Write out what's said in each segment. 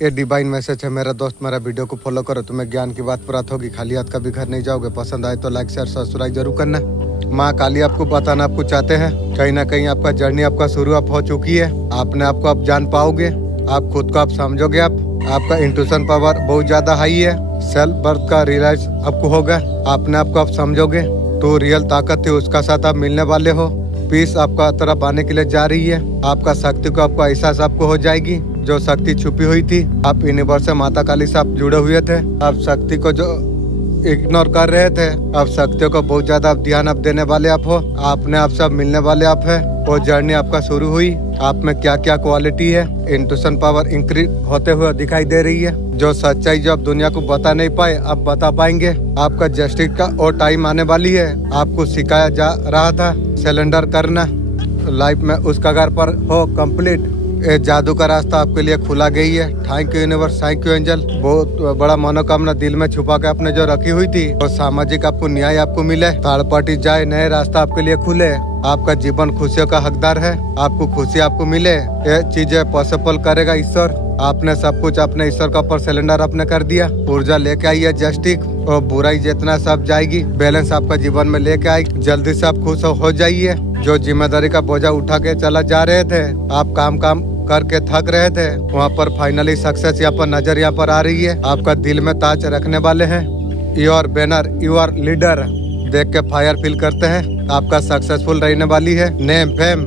ये divine message है मेरा दोस्त, मेरा वीडियो को फॉलो करो, तुम्हें ज्ञान की बात प्राप्त होगी, खाली हाथ कभी घर नहीं जाओगे। पसंद आए तो लाइक शेयर सब्सक्राइब जरूर करना। माँ काली आपको बताना आपको चाहते हैं, कहीं ना कहीं आपका जर्नी आपका शुरू आप हो चुकी है। आपने आपको आप जान पाओगे, आप खुद को आप समझोगे। आपका इंट्यूशन पावर बहुत ज्यादा हाई है। सेल्फ बर्थ का रियलाइज आपको होगा, आपने आपको आप समझोगे तो रियल ताकत थी उसका साथ आप मिलने वाले हो। पीस आपका तरफ आने के लिए जा रही है। आपका शक्ति को आपका एहसास आपको हो जाएगी, जो शक्ति छुपी हुई थी। आप यूनिवर्स से माता काली से आप जुड़े हुए थे। आप शक्ति को जो इग्नोर कर रहे थे, अब शक्तियों को बहुत ज्यादा ध्यान आप देने वाले आप हो। आपने आप सब मिलने वाले आप है। वो जर्नी आपका शुरू हुई। आप में क्या क्या क्वालिटी है, इंट्यूशन पावर इंक्रीज होते हुए दिखाई दे रही है। जो सच्चाई जो आप दुनिया को बता नहीं पाए अब बता पाएंगे। आपका जस्टिस का और टाइम आने वाली है। आपको सिखाया जा रहा था सिलेंडर करना, लाइफ में उस कगार पर हो कंप्लीट। ये जादू का रास्ता आपके लिए खुला गई है। Thank you universe, thank you angel. बहुत बड़ा मनोकामना दिल में छुपा के आपने जो रखी हुई थी, वो सामाजिक आपको न्याय आपको मिले, थर्ड पार्टी जाए, नए रास्ता आपके लिए खुले। आपका जीवन खुशियों का हकदार है। आपको खुशी आपको मिले, ये चीजें पॉसिबल करेगा ईश्वर। आपने सब कुछ अपने ईश्वर का ऊपर सिलेंडर आपने कर दिया। ऊर्जा लेके आई है जस्टिक, और बुराई जितना सब जाएगी, बैलेंस आपका जीवन में लेके आएगी। जल्दी से आप खुश हो जाइए। जो जिम्मेदारी का बोझा उठा के चला जा रहे थे, आप काम करके थक रहे थे, वहाँ पर फाइनली सक्सेस यहाँ पर नजर यहाँ पर आ रही है। आपका दिल में ताज रखने वाले हैं। योर बैनर, योर लीडर देख के फायर फील करते हैं। आपका सक्सेसफुल रहने वाली है। नेम फेम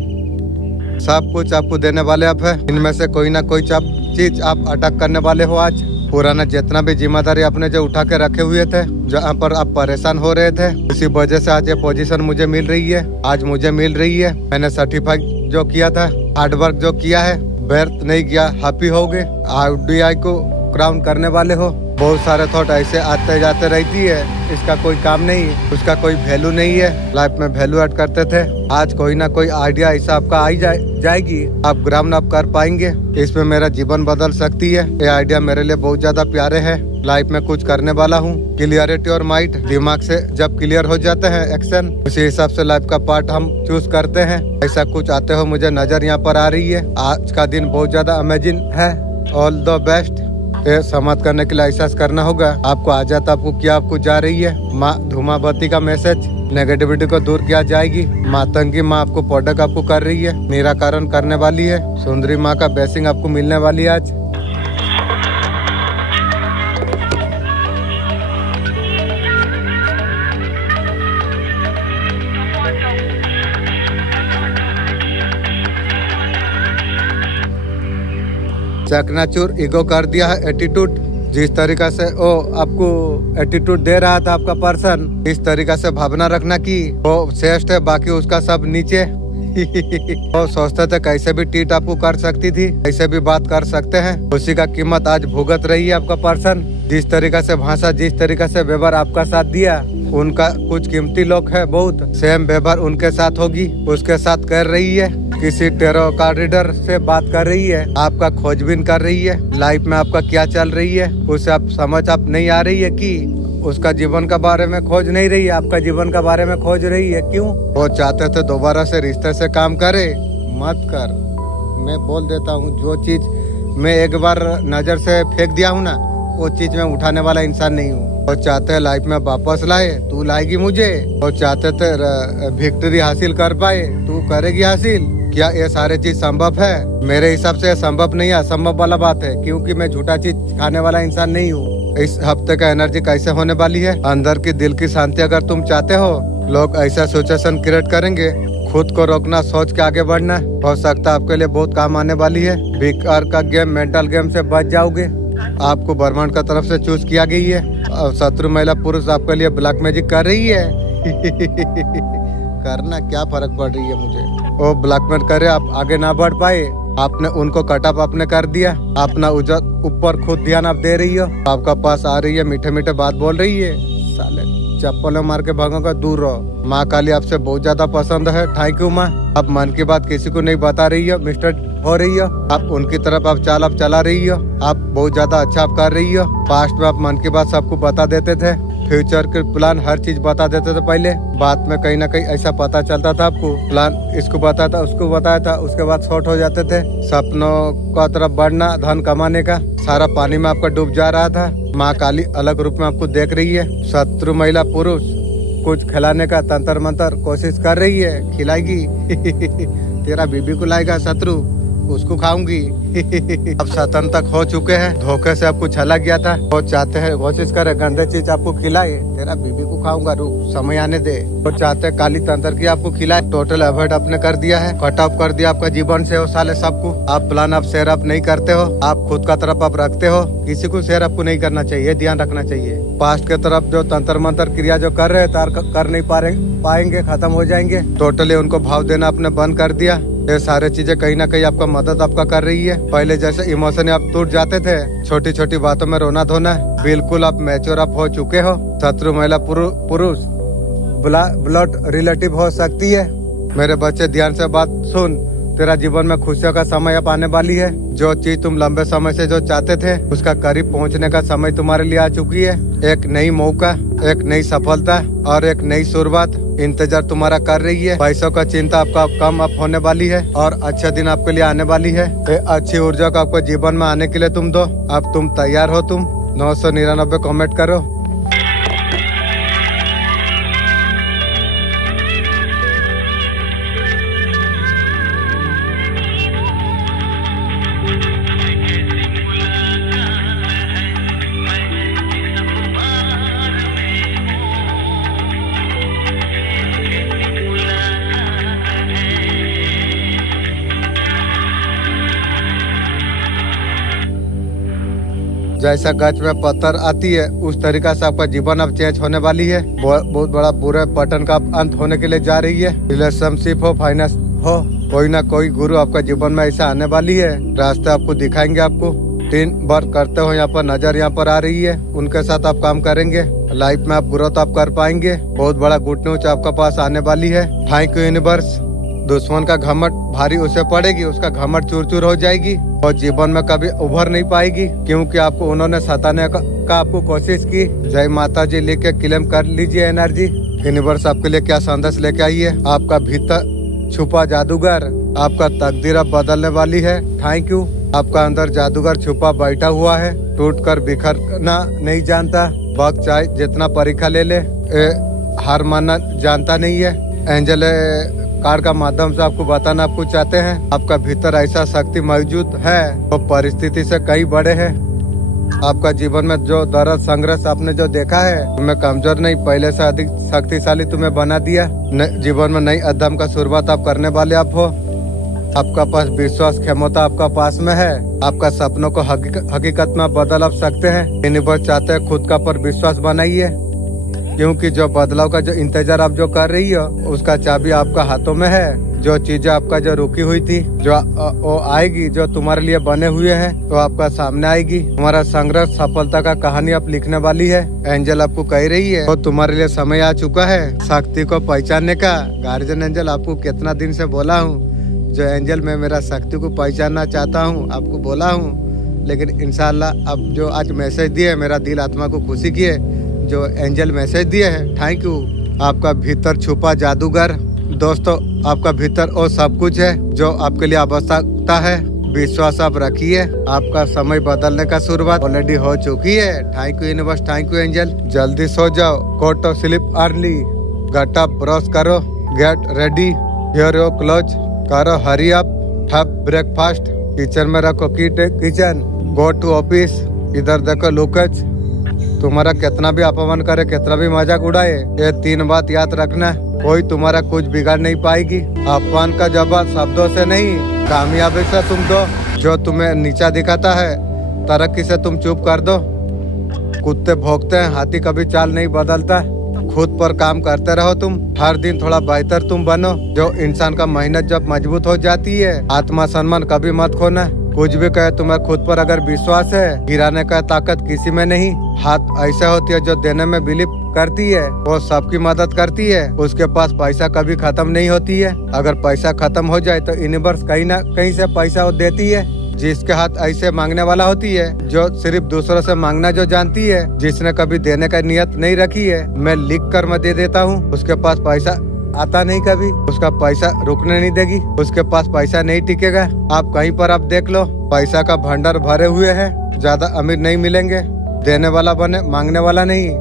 सब कुछ आपको देने वाले आप है। इनमें से कोई ना कोई चीज आप अटक करने वाले हो। आज पुराना जितना भी जिम्मेदारी आपने जो उठा के रखे हुए थे, जहाँ पर आप परेशान हो रहे थे, इसी वजह से आज ये पोजीशन मुझे मिल रही है। आज मुझे मिल रही है। मैंने सर्टिफाइड जो किया था, हार्डवर्क जो किया है, व्यर्थ नहीं किया। हैप्पी हो गए। RDI को क्राउन करने वाले हो। बहुत सारे थॉट ऐसे आते जाते रहती है, इसका कोई काम नहीं, उसका कोई वैल्यू नहीं है। लाइफ में वैल्यू ऐड करते थे। आज कोई ना कोई आइडिया ऐसा आपका आई जाएगी, आप ग्राउंड अप कर पाएंगे। इसमें मेरा जीवन बदल सकती है। ये आइडिया मेरे लिए बहुत ज्यादा प्यारे है। लाइफ में कुछ करने वाला हूँ। क्लियरिटी और माइंड, दिमाग से जब क्लियर हो जाते हैं एक्शन, उसी हिसाब से लाइफ का पार्ट हम चूज करते हैं। ऐसा कुछ आते हो मुझे नजर यहाँ पर आ रही है। आज का दिन बहुत ज्यादा अमेजिंग है। All the best. ये समाप्त करने के लिए एहसास करना होगा। आपको आ जाता आपको क्या आपको जा रही है। माँ धूमावती का मैसेज, नेगेटिविटी को दूर किया जाएगी। मातंगी माँ आपको प्रोडक्ट आपको कर रही है, निराकरण करने वाली है। सुंदरी माँ का ब्लेसिंग आपको मिलने वाली है आज। चकनाचूर ईगो कर दिया है एटीट्यूड। जिस तरीका से वो आपको एटीट्यूड दे रहा था आपका पर्सन, इस तरीका से भावना रखना कि वो श्रेष्ठ है, बाकी उसका सब नीचे। वो सोचते थे कैसे भी टीट आपको कर सकती थी, कैसे भी बात कर सकते हैं। उसी का कीमत आज भुगत रही है आपका पर्सन। जिस तरीका से भाषा, जिस तरीका से व्यवहार आपका साथ दिया, उनका कुछ कीमती लोग है बहुत, सेम व्यवहार उनके साथ होगी, उसके साथ कर रही है। किसी टेरो कॉरिडोर से बात कर रही है, आपका खोजबीन कर रही है। लाइफ में आपका क्या चल रही है उसे आप समझ आप नहीं आ रही है कि उसका जीवन का बारे में खोज नहीं रही है, आपका जीवन का बारे में खोज रही है। क्यों? वो चाहते थे दोबारा से रिश्ते से काम करे। मत कर। मैं बोल देता हूँ, जो चीज मैं एक बार नजर से फेंक दिया हूँ ना, वो चीज में उठाने वाला इंसान नहीं हूँ। वो चाहते लाइफ में वापस लाए, तू लाएगी मुझे। वो चाहते थे विक्ट्री हासिल कर पाए, तू करेगी हासिल। क्या ये सारे चीज संभव है? मेरे हिसाब से संभव नहीं है, असंभव वाला बात है, क्योंकि मैं झूठा चीज खाने वाला इंसान नहीं हूँ। इस हफ्ते का एनर्जी कैसे होने वाली है? अंदर की दिल की शांति अगर तुम चाहते हो, लोग ऐसा सिचुएशन क्रिएट करेंगे। खुद को रोकना, सोच के आगे बढ़ना, हो सकता है आपके लिए बहुत काम आने वाली है। बेकार का गेम, मेंटल गेम से बच जाओगे। आपको ब्रह्मांड का तरफ से चूज किया गई है। और शत्रु महिला पुरुष आपके लिए ब्लैक मैजिक कर रही है। करना क्या फर्क पड़ रही है मुझे। वो ब्लैकमेल करे, आप आगे ना बढ़ पाए। आपने उनको कट ऑफ आपने कर दिया। अपना ऊपर खुद ध्यान आप दे रही हो। आपका पास आ रही है, मीठे मीठे बात बोल रही है। साले चप्पल मार के भागोगा, दूर रहो। माँ काली आपसे बहुत ज्यादा पसंद है। थैंक यू माँ। आप मन की बात किसी को नहीं बता रही हो, मिस्टर हो रही हो। आप उनकी तरफ आप चाल आप चला रही हो। आप बहुत ज्यादा अच्छा आप कर रही हो। पास्ट में आप मन की बात सबको बता देते थे। फ्यूचर के प्लान हर चीज बता देते थे पहले। बात में कहीं ना कहीं ऐसा पता चलता था आपको। प्लान इसको बताया था, उसको बताया था, उसके बाद शॉर्ट हो जाते थे। सपनों का तरफ बढ़ना, धन कमाने का सारा पानी में आपका डूब जा रहा था। माँ काली अलग रूप में आपको देख रही है। शत्रु महिला पुरुष कुछ खिलाने का तंत्र मंत्र कोशिश कर रही है, खिलाएगी। तेरा बीबी को लाएगा शत्रु, उसको खाऊंगी। अब सतन तक हो चुके हैं, धोखे से आपको छला गया था। वो चाहते हैं कोशिश करे गंदे चीज आपको खिलाए, तेरा बीबी को खाऊंगा, रुक समय आने दे। वो चाहते हैं काली तंत्र की आपको खिलाए। टोटल अवॉइड आपने कर दिया है, कट ऑफ कर दिया आपका जीवन से वो साले सबको। आप प्लान आप शेयर अप नहीं करते हो, आप खुद का तरफ आप रखते हो, किसी को शेयर आपको नहीं करना चाहिए, ध्यान रखना चाहिए। पास्ट के तरफ जो तंत्र मंत्र क्रिया जो कर रहे कर नहीं पाएंगे, खत्म हो जाएंगे। टोटली उनको भाव देना आपने बंद कर दिया। ये सारे चीजें कहीं ना कहीं आपका मदद आपका कर रही है। पहले जैसे इमोशन आप टूट जाते थे, छोटी छोटी बातों में रोना धोना, बिल्कुल आप मैच्योर आप हो चुके हो। शत्रु महिला पुरुष ब्लड रिलेटिव हो सकती है। मेरे बच्चे ध्यान से बात सुन, तेरा जीवन में खुशियों का समय अब आने वाली है। जो चीज तुम लंबे समय से जो चाहते थे, उसका करीब पहुंचने का समय तुम्हारे लिए आ चुकी है। एक नई मौका, एक नई सफलता और एक नई शुरुआत इंतजार तुम्हारा कर रही है। पैसों का चिंता आपका कम अब होने वाली है और अच्छे दिन आपके लिए आने वाली है। अच्छी ऊर्जा को आपको जीवन में आने के लिए तुम दो। अब तुम तैयार हो? तुम 999 कमेंट करो। जैसा गच में पत्थर आती है, उस तरीका से आपका जीवन अब चेंज होने वाली है। बहुत बड़ा बुरे पैटर्न का अंत होने के लिए जा रही है। रिलेशनशिप हो, फाइनेंस हो, कोई ना कोई गुरु आपका जीवन में ऐसा आने वाली है। रास्ते आपको दिखाएंगे। आपको टीम वर्क करते हो, यहाँ पर नजर यहाँ पर आ रही है, उनके साथ आप काम करेंगे। लाइफ में आप ग्रोथ आप कर पाएंगे। बहुत बड़ा गुड न्यूज आपका पास आने वाली है। Thank you universe. दुश्मन का घमंड भारी उसे पड़ेगी, उसका घमंड चूर चूर हो जाएगी और जीवन में कभी उभर नहीं पाएगी, क्योंकि आपको उन्होंने सताने का आपको कोशिश की। जय माता जी लेके क्लेम कर लीजिए एनर्जी। यूनिवर्स आपके लिए क्या संदेश लेके आई है? आपका भीतर छुपा जादूगर, आपका तकदीर अब बदलने वाली है। Thank you. आपका अंदर जादूगर छुपा बैठा हुआ है, टूट कर बिखरना नहीं जानता। वक्त चाहे जितना परीक्षा ले ले, हार मानना जानता नहीं है। एंजल कार्ड का माध्यम से आपको बताना आपको चाहते हैं, आपका भीतर ऐसा शक्ति मौजूद है तो परिस्थिति से कई बड़े हैं। आपका जीवन में जो दर्द संघर्ष आपने जो देखा है, तुम्हें कमजोर नहीं, पहले से अधिक शक्तिशाली तुम्हें बना दिया। जीवन में नई अध्ययन का शुरुआत आप करने वाले आप हो। आपका पास विश्वास क्षमता आपका पास में है। आपका सपनों को हकीकत में बदल आप सकते हैं। यूनिवर्स चाहते हैं खुद का पर विश्वास बनाइए, क्योंकि जो बदलाव का जो इंतजार आप जो कर रही हो, उसका चाबी आपका हाथों में है। जो चीजें आपका जो रुकी हुई थी, जो वो आएगी, जो तुम्हारे लिए बने हुए हैं, तो आपका सामने आएगी। तुम्हारा संघर्ष सफलता का कहानी आप लिखने वाली है। एंजल आपको कह रही है तो तुम्हारे लिए समय आ चुका है शक्ति को पहचानने का। गार्जियन एंजल आपको कितना दिन से बोला हूँ, जो एंजल मैं मेरा शक्ति को पहचानना चाहता हूँ, आपको बोला हूँ। लेकिन इंशाल्लाह अब जो आज मैसेज दिए, मेरा दिल आत्मा को खुशी किए, जो एंजल मैसेज दिए हैं, थैंक यू। आपका भीतर छुपा जादूगर, दोस्तों आपका भीतर वो सब कुछ है जो आपके लिए आवश्यकता है। विश्वास आप रखिए, आपका समय बदलने का शुरुआत ऑलरेडी हो चुकी है। Thank you universe, thank you angel. जल्दी सो जाओ, go to sleep early, get up, brush करो, get ready, here your close करो, hurry up, have breakfast, kitchen में रखो किचन, गो टू ऑफिस, इधर देखो लुकच। तुम्हारा कितना भी अपमान करे, कितना भी मजाक उड़ाए, ये 3 बात याद रखना, कोई तुम्हारा कुछ बिगाड़ नहीं पाएगी। अपमान का जवाब शब्दों से नहीं, कामयाबी से तुम दो। जो तुम्हें नीचा दिखाता है, तरक्की से तुम चुप कर दो। कुत्ते भौंकते हैं, हाथी कभी चाल नहीं बदलता। खुद पर काम करते रहो, तुम हर दिन थोड़ा बेहतर तुम बनो। जो इंसान का मेहनत जब मजबूत हो जाती है, आत्मा सम्मान कभी मत खोना। कुछ भी कहे, तुम्हें खुद पर अगर विश्वास है, गिराने का ताकत किसी में नहीं। हाथ ऐसा होती है जो देने में बिलीव करती है, वो सबकी मदद करती है। उसके पास पैसा कभी खत्म नहीं होती है। अगर पैसा खत्म हो जाए तो यूनिवर्स कहीं ना कहीं से पैसा वो देती है। जिसके हाथ ऐसे मांगने वाला होती है, जो सिर्फ दूसरों से मांगना जो जानती है, जिसने कभी देने का नियत नहीं रखी है, मैं लिख कर मैं दे देता हूँ, उसके पास पैसा आता नहीं कभी, उसका पैसा रुकने नहीं देगी, उसके पास पैसा नहीं टिकेगा। आप कहीं पर आप देख लो, पैसा का भंडार भरे हुए है। ज्यादा अमीर नहीं मिलेंगे। देने वाला बने, मांगने वाला नहीं।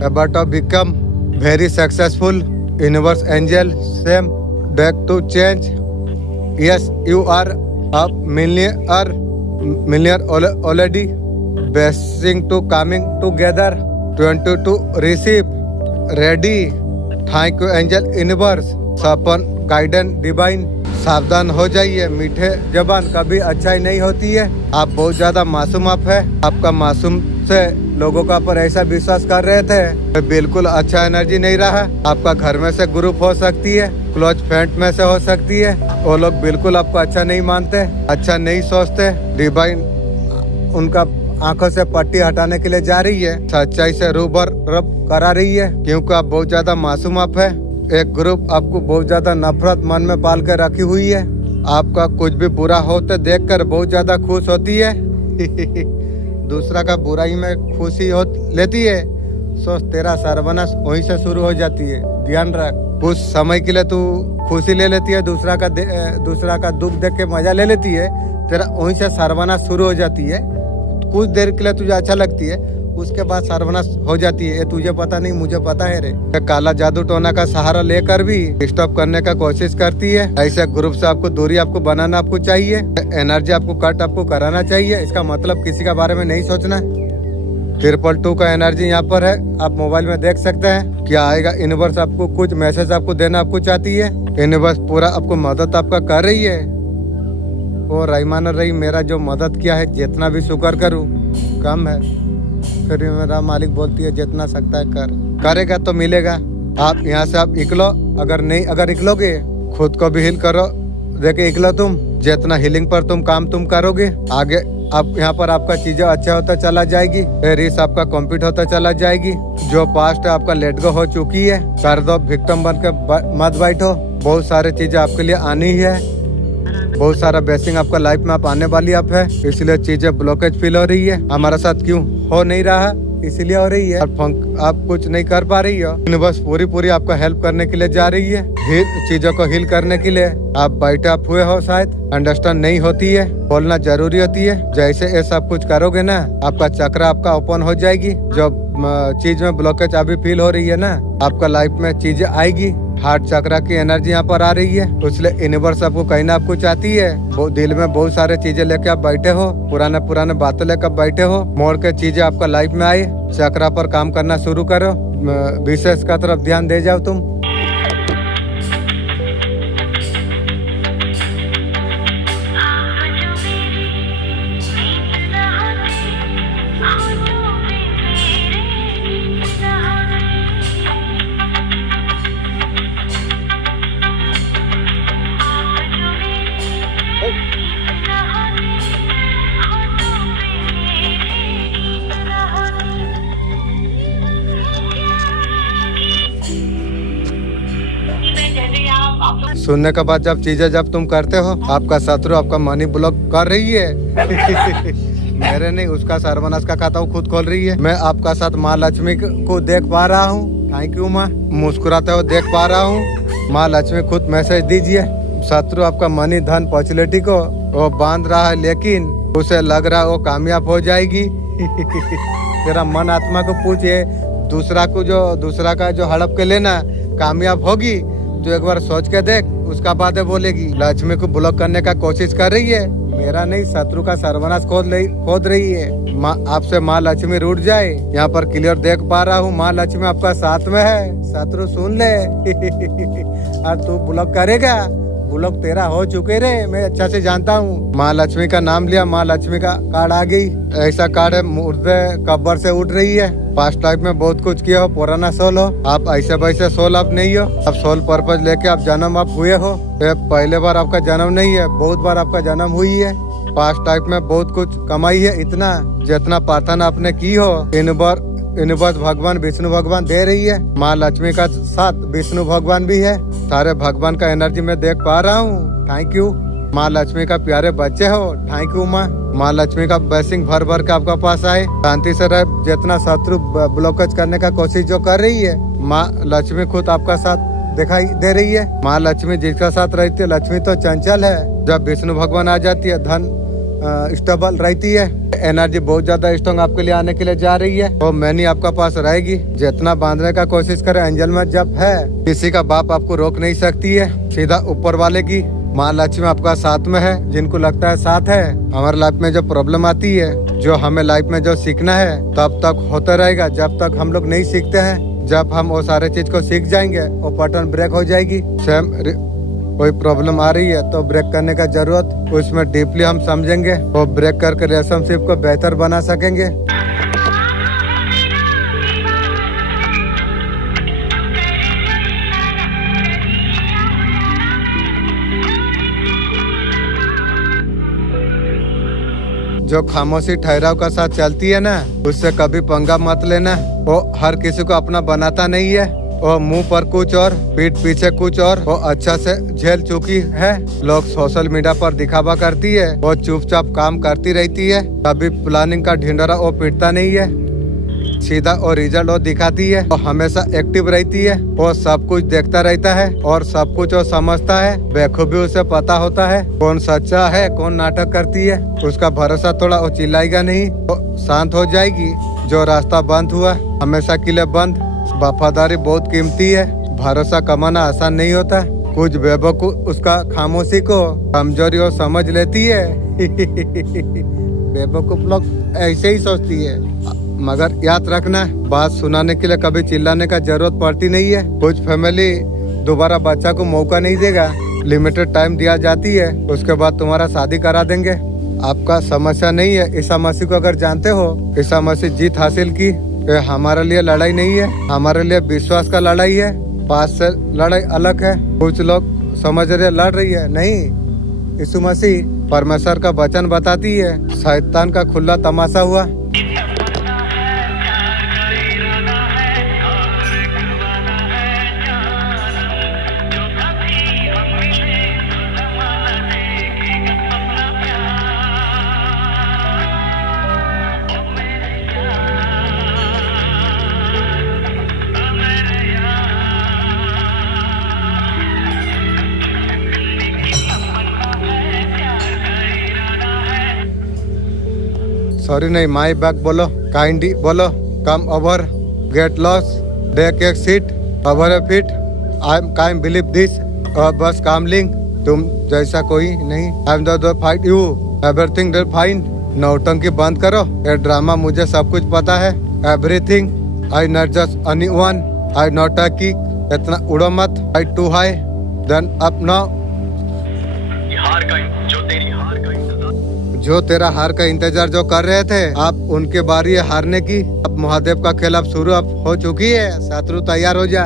About to become very successful universe angel, same back to change. Yes, you are a millionaire already. Blessing to coming together. 22 receive ready. Thank you angel universe. Sapan guidance divine. सावधान हो जाइए, मीठे जबान कभी अच्छाई नहीं होती है। आप बहुत ज्यादा मासूम आप है। आपका मासूम से लोगों का पर ऐसा विश्वास कर रहे थे, बिल्कुल अच्छा एनर्जी नहीं रहा। आपका घर में से ग्रुप हो सकती है, क्लोज फ्रेंड में से हो सकती है। वो लोग बिल्कुल आपको अच्छा नहीं मानते, अच्छा नहीं सोचते। डिवाइन उनका आंखों से पट्टी हटाने के लिए जा रही है, सच्चाई से रूबर रब करा रही है, क्योंकि आप बहुत ज्यादा मासूम आप है। एक ग्रुप आपको बहुत ज्यादा नफरत मन में पाल कर रखी हुई है। आपका कुछ भी बुरा होते देखकर बहुत ज्यादा खुश होती है। दूसरा का बुराई में खुशी हो लेती है। सोच तेरा सर्वनाश वहीं से शुरू हो जाती है। ध्यान रख, कुछ समय के लिए तू खुशी ले लेती है, दूसरा का दुख देख के मजा ले लेती है, तेरा वहीं से सर्वनाश शुरू हो जाती है। कुछ देर के लिए तुझे अच्छा लगती है, उसके बाद सर्वनाश हो जाती है। ये तुझे पता नहीं, मुझे पता है रे। काला जादू टोना का सहारा लेकर भी डिस्टर्ब करने का कोशिश करती है। ऐसे ग्रुप से आपको दूरी आपको बनाना आपको चाहिए। एनर्जी आपको कट आपको कराना चाहिए। इसका मतलब किसी का बारे में नहीं सोचना। 222 का एनर्जी यहाँ पर है, आप मोबाइल में देख सकते हैं। क्या आएगा? यूनिवर्स आपको कुछ मैसेज आपको देना आपको चाहती है। यूनिवर्स पूरा आपको मदद आपका कर रही है। वो रईमान रही, मेरा जो मदद किया है जितना भी शुक्र करूँ कम है। फिर भी मेरा मालिक बोलती है जितना सकता है कर, करेगा तो मिलेगा। आप यहाँ से आप निकलो, अगर निकलोगे खुद को भी हिल करो। देखे निकलो तुम, जितना हीलिंग पर तुम काम तुम करोगे आगे आप यहाँ पर आपका चीजें अच्छा होता चला जाएगी। रिस आपका कंप्लीट होता चला जाएगी। जो पास्ट है आपका लेट गो हो चुकी है, कर दो। विक्टिम बन के मत बैठो। बहुत सारी चीजें आपके लिए आनी ही है। बहुत सारा ब्लेसिंग आपका लाइफ में आप आने वाली आप है। इसलिए चीजें ब्लॉकेज फील हो रही है। हमारा साथ क्यों हो नहीं रहा, इसलिए हो रही है। आप कुछ नहीं कर पा रही हो। यूनिवर्स पूरी आपका हेल्प करने के लिए जा रही है। चीजों को हील करने के लिए आप बैठे आप हुए हो, शायद अंडरस्टैंड नहीं होती है। बोलना जरूरी होती है। जैसे ये सब कुछ करोगे ना, आपका चक्र आपका ओपन हो जाएगी। जो चीज में ब्लॉकेज अभी फील हो रही है ना, आपका लाइफ में चीजें आएगी। हार्ट चक्र की एनर्जी यहाँ पर आ रही है, इसलिए यूनिवर्स आपको कहना आपको चाहती है। वो दिल में बहुत सारे चीजें लेके आप बैठे हो, पुराने बातें लेकर बैठे हो। मोड़ के चीजें आपका लाइफ में आए, चक्र पर काम करना शुरू करो। विशेष का तरफ ध्यान दे जाओ तुम। सुनने के बाद जब चीजें जब तुम करते हो, आपका शत्रु आपका मनी ब्लॉक कर रही है। मेरे नहीं, उसका सर्वनाश का खाता वो खुद खोल रही है। मैं आपका साथ माँ लक्ष्मी को देख पा रहा हूँ। थैंक यू माँ, मुस्कुराते हुए देख पा रहा हूँ। माँ लक्ष्मी खुद मैसेज दीजिए। शत्रु आपका मनी धन पॉपुलैरिटी को वो बांध रहा है, लेकिन उसे लग रहा है वो कामयाब हो जाएगी। तेरा मन आत्मा को पूछे, दूसरा का जो हड़प के लेना कामयाब होगी तो एक बार सोच के देख, उसका बाद बोलेगी। लक्ष्मी को ब्लॉक करने का कोशिश कर रही है। मेरा नहीं, शत्रु का सर्वनाश खोद रही है। माँ आपसे माँ लक्ष्मी रूठ जाए, यहाँ पर क्लियर देख पा रहा हूँ। माँ लक्ष्मी आपका साथ में है। शत्रु सुन ले। और तू ब्लॉक करेगा, ब्लॉक तेरा हो चुके रे, मैं अच्छा से जानता हूँ। माँ लक्ष्मी का नाम लिया, माँ लक्ष्मी का कार्ड आ गई। ऐसा कार्ड है, मुर्दे कब्र से उठ रही है। पास्ट लाइफ में बहुत कुछ किया हो, पुराना सोल हो। आप ऐसे वैसे सोल आप नहीं हो। आप सोल पर्पज लेके आप जन्म आप हुए हो। ये पहले बार आपका जन्म नहीं है, बहुत बार आपका जन्म हुई है। पास्ट लाइफ में बहुत कुछ कमाई है। इतना जितना प्रार्थना आपने की हो, यूनिवर्स भगवान विष्णु भगवान दे रही है। माँ लक्ष्मी का साथ विष्णु भगवान भी है। सारे भगवान का एनर्जी में देख पा रहा हूँ। थैंक यू माँ लक्ष्मी का प्यारे बच्चे हो। थैंक यू माँ। माँ लक्ष्मी का ब्लेसिंग भर भर के आपका पास आए, शांति से रहे। जितना शत्रु ब्लॉकेज करने का कोशिश जो कर रही है, माँ लक्ष्मी खुद आपका साथ दिखाई दे रही है। माँ लक्ष्मी जिसका साथ रहती है, लक्ष्मी तो चंचल है, जब विष्णु भगवान आ जाती है धन स्टेबल रहती है। एनर्जी बहुत ज्यादा स्ट्रॉन्ग आपके लिए आने के लिए जा रही है, तो मैनी आपका पास रहेगी। जितना बांधने का कोशिश करे, एंजल में जब है, किसी का बाप आपको रोक नहीं सकती है। सीधा ऊपर वाले की माँ लक्ष्मी आपका साथ में है। जिनको लगता है साथ है, हमारे लाइफ में जो प्रॉब्लम आती है, जो हमें लाइफ में जो सीखना है, तब तक होता रहेगा। जब तक हम लोग नहीं सीखते हैं, जब हम वो सारे चीज को सीख जाएंगे, वो पैटर्न ब्रेक हो जाएगी। सेम कोई प्रॉब्लम आ रही है तो ब्रेक करने का जरूरत, उसमें डीपली हम समझेंगे, वो ब्रेक करके रिलेशनशिप को बेहतर बना सकेंगे। जो खामोशी ठहराव का साथ चलती है ना, उससे कभी पंगा मत लेना। वो हर किसी को अपना बनाता नहीं है। वो मुंह पर कुछ और, पीठ पीछे कुछ और। वो अच्छा से झेल चुकी है। लोग सोशल मीडिया पर दिखावा करती है, वो चुपचाप काम करती रहती है। कभी प्लानिंग का ढिंडोरा वो पीटता नहीं है, सीधा और रिजल्ट वो दिखाती है। वो हमेशा एक्टिव रहती है, वो सब कुछ देखता रहता है और सब कुछ वो समझता है। बेखूबी उसे पता होता है कौन सच्चा है, कौन नाटक करती है। उसका भरोसा थोड़ा, वो चिल्लाएगा नहीं, वो शांत हो जाएगी। जो रास्ता बंद हुआ, हमेशा के लिए बंद। वफादारी बहुत कीमती है, भरोसा कमाना आसान नहीं होता। कुछ बेवकूफ उसका खामोशी को कमजोरी और समझ लेती है। बेवकूफ लोग ऐसे ही सोचती है। मगर याद रखना, बात सुनाने के लिए कभी चिल्लाने का जरूरत पड़ती नहीं है। कुछ फैमिली दोबारा बच्चा को मौका नहीं देगा, लिमिटेड टाइम दिया जाती है, उसके बाद तुम्हारा शादी करा देंगे। आपका समस्या नहीं है। ईसा मसीह को अगर जानते हो, ईसा मसीह जीत हासिल की। ये हमारे लिए लड़ाई नहीं है, हमारे लिए विश्वास का लड़ाई है। पास से लड़ाई अलग है। कुछ लोग समझ रहे लड़ रही है, नहीं। यीशु मसीह परमेश्वर का वचन बताती है, शैतान का खुला तमाशा हुआ। सॉरी नहीं, माई बैक बोलो, काइंडली बोलो, come over, get lost, take a seat, over a feet, I am काइम बिलीव दिस, और बस कामलिंग, तुम जैसा कोई नहीं। I am the fight you, everything will fine. नौटंकी बंद करो, ये ड्रामा, मुझे सब कुछ पता है। Everything, I not just anyone, I not a kick. इतना उड़ो मत, I too high, then up now. जो तेरा हार का इंतजार जो कर रहे थे, आप उनके बारी है हारने की। अब महादेव का खेल अब शुरू अब हो चुकी है। शत्रु तैयार हो जा,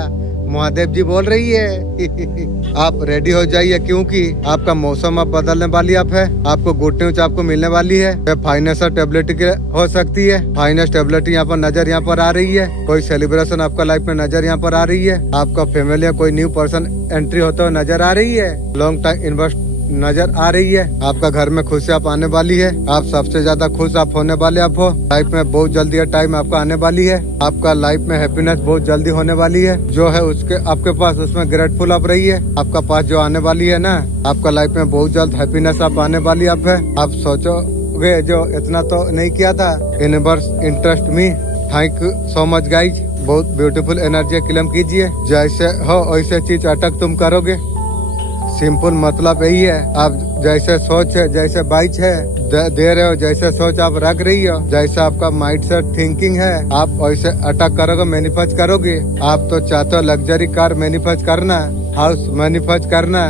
महादेव जी बोल रही है। आप रेडी हो जाइए, क्योंकि आपका मौसम अब बदलने वाली अब है। आपको गुड न्यूज आपको मिलने वाली है। फाइनेंशियल स्टेबिलिटी हो सकती है। फाइनेंशियल स्टेबिलिटी यहाँ पर नजर यहाँ पर आ रही है। कोई सेलिब्रेशन आपका लाइफ में नजर यहाँ पर आ रही है। आपका फैमिली में कोई न्यू पर्सन एंट्री होते हुए नजर आ रही है। लॉन्ग टाइम इन्वेस्ट नजर आ रही है। आपका घर में खुशी आप आने वाली है। आप सबसे ज्यादा खुश आप होने वाले आप हो। लाइफ में बहुत जल्दी ये टाइम आपका आने वाली है। आपका लाइफ में हैप्पीनेस बहुत जल्दी होने वाली है। जो है उसके आपके पास, उसमें ग्रेटफुल आप रही है। आपका पास जो आने वाली है ना, आपका लाइफ में बहुत जल्द हैप्पीनेस आप आने वाली आप है। आप सोचोगे जो इतना तो नहीं किया था। Universe interest me, thank you so much guys. बहुत ब्यूटीफुल एनर्जी क्लेम कीजिए। जैसे हो वैसे चीज अटक तुम करोगे। सिंपल मतलब यही है। आप जैसे सोच है, जैसे बाइच है दे रहे हो, जैसे सोच आप रख रही हो, जैसा आपका माइंड सेट थिंकिंग है, आप वैसे अटैक करोगे, मैनिफेस्ट करोगे। आप तो चाहते हो लग्जरी कार मैनिफेस्ट करना, हाउस मैनिफेस्ट करना,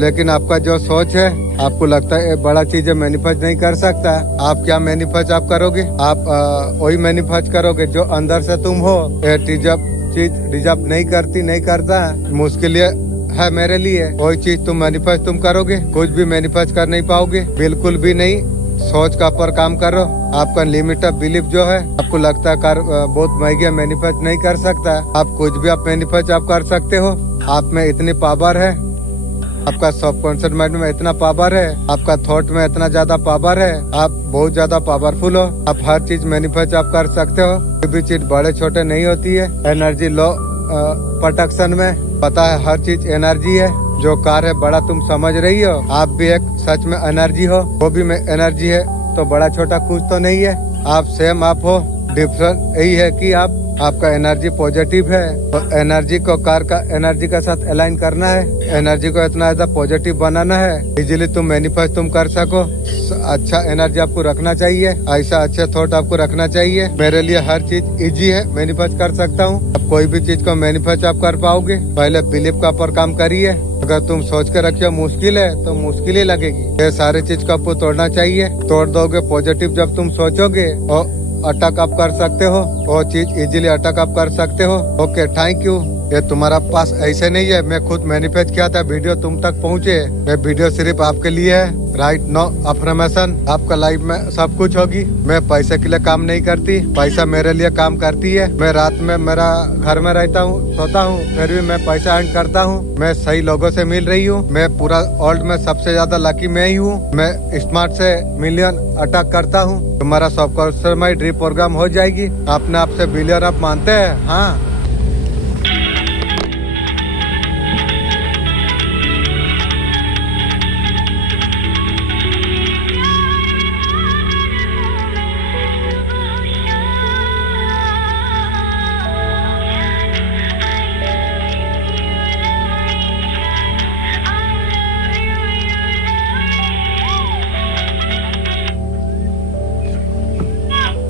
लेकिन आपका जो सोच है, आपको लगता है बड़ा चीजें मैनिफेस्ट नहीं कर सकता। आप क्या मैनिफेस्ट आप करोगे? आप वही मैनिफेस्ट करोगे जो अंदर से तुम हो। चीज डिजर्व नहीं करती, नहीं करता, मुश्किल है मेरे लिए। वही चीज तुम मैनिफेस्ट तुम करोगे। कुछ भी मैनिफेस्ट कर नहीं पाओगे, बिल्कुल भी नहीं। सोच का पर काम करो। आपका लिमिट ऑफ बिलीफ जो है, आपको लगता है कार बहुत महंगी मैनिफेस्ट नहीं कर सकता। आप कुछ भी आप मैनिफेस्ट आप कर सकते हो। आप में इतनी पावर है। आपका सबकॉन्शियस माइंड में इतना पावर है, आपका थॉट में इतना ज्यादा पावर है, आप बहुत ज्यादा पावरफुल हो। आप हर चीज मैनिफेस्ट आप कर सकते हो, कोई भी चीज बड़े छोटे नहीं होती है। एनर्जी लॉ प्रोटेक्शन में पता है हर चीज एनर्जी है। जो कार्य है बड़ा तुम समझ रही हो, आप भी एक सच में एनर्जी हो, वो भी में एनर्जी है, तो बड़ा छोटा कुछ तो नहीं है। आप सेम आप हो, डिफरेंस यही है कि आपका एनर्जी पॉजिटिव है, तो एनर्जी को कार का एनर्जी के साथ अलाइन करना है, एनर्जी को इतना ज्यादा पॉजिटिव बनाना है, इजीली तुम मैनिफेस्ट तुम कर सको। अच्छा एनर्जी आपको रखना चाहिए, ऐसा अच्छे थॉट आपको रखना चाहिए। मेरे लिए हर चीज इजी है, मैनिफेस्ट कर सकता हूँ। अब कोई भी चीज को मैनिफेस्ट आप कर पाओगे, पहले बिलीव का ऊपर काम करिए। अगर तुम सोच के रखियो मुश्किल है तो मुश्किल ही लगेगी। ये सारी चीज को आपको तोड़ना चाहिए, तोड़ दोगे पॉजिटिव जब तुम सोचोगे और अटैक आप कर सकते हो, वो चीज इजीली अटैक आप कर सकते हो। Okay, thank you. ये तुम्हारा पास ऐसे नहीं है, मैं खुद मैनिफेस्ट किया था, वीडियो तुम तक पहुँचे। ये वीडियो सिर्फ आपके लिए है। राइट नो अफर्मेशन, आपका लाइफ में सब कुछ होगी। मैं पैसे के लिए काम नहीं करती, पैसा मेरे लिए काम करती है। मैं रात में मेरा घर में रहता हूँ, सोता हूँ, फिर भी मैं पैसा अर्न करता हूँ। मैं सही लोगों से मिल रही हूँ। मैं पूरा वर्ल्ड में सबसे ज्यादा लकी मैं ही हूँ। मैं स्मार्ट से मिलियन अटैक करता हूँ। तुम्हारा सबकॉन्शियस माइंड रीप्रोग्राम हो जाएगी। अपने आप से बिलियन आप मानते हैं? हाँ।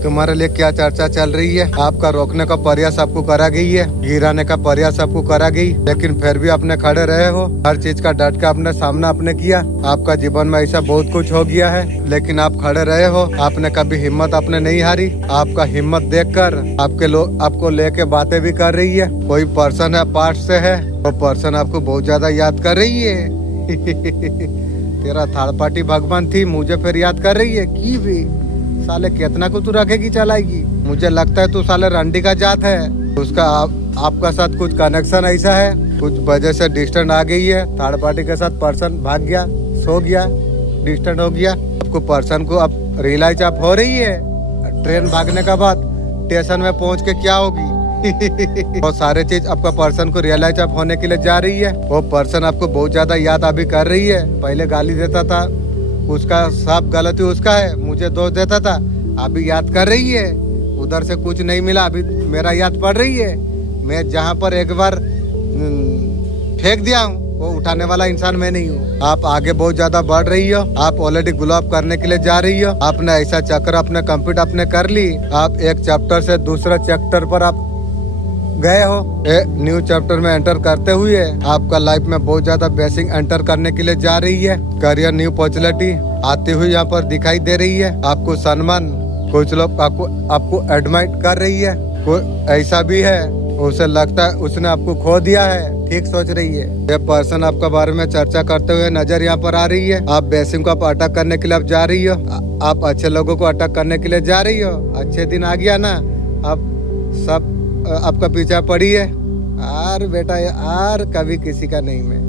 तुम्हारे लिए क्या चर्चा चल रही है? आपका रोकने का प्रयास आपको करा गई है, गिराने का प्रयास आपको करा गई, लेकिन फिर भी अपने खड़े रहे हो। हर चीज का डट का अपने सामना आपने किया। आपका जीवन में ऐसा बहुत कुछ हो गया है, लेकिन आप खड़े रहे हो। आपने कभी हिम्मत आपने नहीं हारी। आपका हिम्मत देखकर आपके लोग आपको लेके बातें भी कर रही है। कोई पर्सन है पास्ट से है, वो पर्सन आपको बहुत ज्यादा याद कर रही है। तेरा थर्ड पार्टी भगवान थी, मुझे फिर याद कर रही है की भी। साले कितना को तू रखेगी चलाएगी? मुझे लगता है तू साले रंडी का जात है। उसका आपका साथ कुछ कनेक्शन ऐसा है, कुछ वजह से डिस्टेंस आ गई है। थर्ड पार्टी के साथ पर्सन भाग गया, सो गया, डिस्टेंस हो गया। आपको पर्सन को अब रियलाइज आप हो रही है। ट्रेन भागने के बाद स्टेशन में पहुंच के क्या होगी? बहुत सारे चीज आपका पर्सन को रियलाइज आप होने के लिए जा रही है। वो पर्सन आपको बहुत ज्यादा याद अभी कर रही है। पहले गाली देता था, उसका सब गलती उसका है, मुझे दोष देता था, अभी याद कर रही है। उधर से कुछ नहीं मिला, अभी मेरा याद पड़ रही है। मैं जहाँ पर एक बार फेंक दिया हूँ, वो उठाने वाला इंसान मैं नहीं हूँ। आप आगे बहुत ज्यादा बढ़ रही हो। आप ऑलरेडी ग्लो अप करने के लिए जा रही हो। आपने ऐसा चक्कर अपने कंप्लीट आपने कर ली। आप एक चैप्टर से दूसरा चैप्टर पर आप गए हो। न्यू चैप्टर में एंटर करते हुए आपका लाइफ में बहुत ज्यादा ब्लेसिंग एंटर करने के लिए जा रही है। करियर न्यू अपॉर्चुनिटी आती हुई यहाँ पर दिखाई दे रही है। आपको सम्मान, कुछ लोग आपको एडमाइर कर रही है। कोई ऐसा भी है, उसे लगता है उसने आपको खो दिया है। ठीक सोच रही है। ये पर्सन आपका बारे में चर्चा करते हुए नजर यहाँ पर आ रही है। आप ब्लेसिंग को आप अटैक करने के लिए आप जा रही हो। आप अच्छे लोगों को अटैक करने के लिए जा रही हो। अच्छे दिन आ गया ना, अब सब आपका पीछा पड़ी है। यार बेटा यार, कभी किसी का नहीं, मैं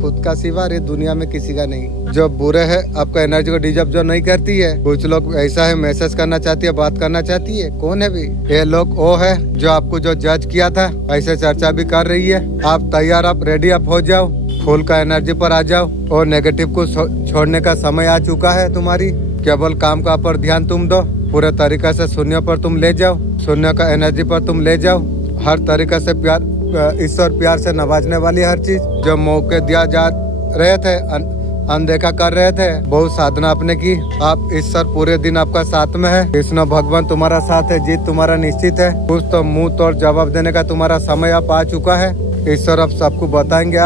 खुद का सिवा ये दुनिया में किसी का नहीं। जो बुरे है आपका एनर्जी को डिजर्व जो नहीं करती है। कुछ लोग ऐसा है, मैसेज करना चाहती है, बात करना चाहती है। कौन है भी ये लोग? वो है जो आपको जो जज किया था, ऐसे चर्चा भी कर रही है। आप तैयार, आप रेडी आप हो जाओ, फुल का एनर्जी पर आ जाओ और नेगेटिव को छोड़ने का समय आ चुका है तुम्हारी। केवल काम का पर ध्यान तुम दो, पूरे तरीका से शून्य पर तुम ले जाओ, शून्य का एनर्जी पर तुम ले जाओ। हर तरीका से प्यार, ईश्वर प्यार से नवाजने वाली हर चीज जो मौके दिया जा रहे थे, अनदेखा कर रहे थे, बहुत साधना आपने की। आप ईश्वर पूरे दिन आपका साथ में है। कृष्ण भगवान तुम्हारा साथ है, जीत तुम्हारा निश्चित है। कुछ तो मुंह तोड़ जवाब देने का तुम्हारा समय अब आ चुका है। ईश्वर अब सबको बताएंगे,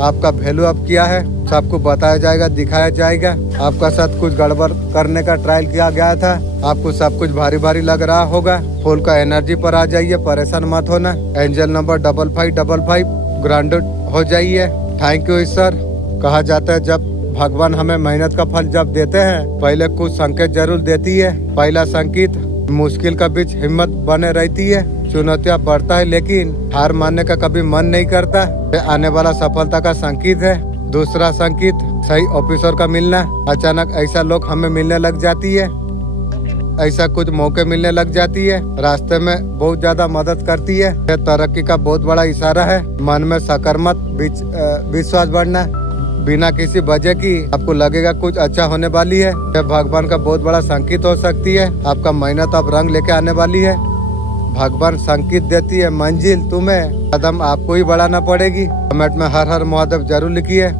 आपका वैल्यू अब क्या है सबको बताया जाएगा, दिखाया जाएगा। आपका साथ कुछ गड़बड़ करने का ट्रायल किया गया था, आपको सब कुछ भारी भारी लग रहा होगा। फुल का एनर्जी पर आ जाइए, परेशान मत होना। एंजल नंबर 5555 ग्रांडेड हो जाइए। थैंक यू ईश्वर। कहा जाता है जब भगवान हमें मेहनत का फल जब देते हैं, पहले कुछ संकेत जरूर देती है। पहला संकेत, मुश्किल का बीच हिम्मत बने रहती है, चुनौतियाँ बढ़ता है, लेकिन हार मानने का कभी मन नहीं करता। आने वाला सफलता का संकेत है। दूसरा संकेत, सही ऑफिसर का मिलना। अचानक ऐसा लोग हमें मिलने लग जाती है, ऐसा कुछ मौके मिलने लग जाती है, रास्ते में बहुत ज्यादा मदद करती है। यह तरक्की का बहुत बड़ा इशारा है। मन में सकारात्मक विश्वास बढ़ना, बिना किसी वजह की आपको लगेगा कुछ अच्छा होने वाली है। यह भगवान का बहुत बड़ा संकेत हो सकती है। आपका मेहनत अब रंग लेके आने वाली है। भगवान संकेत देती है मंजिल तुम्हें, कदम आपको ही बढ़ाना पड़ेगी। कमेंट में हर हर महादेव जरूर लिखिए।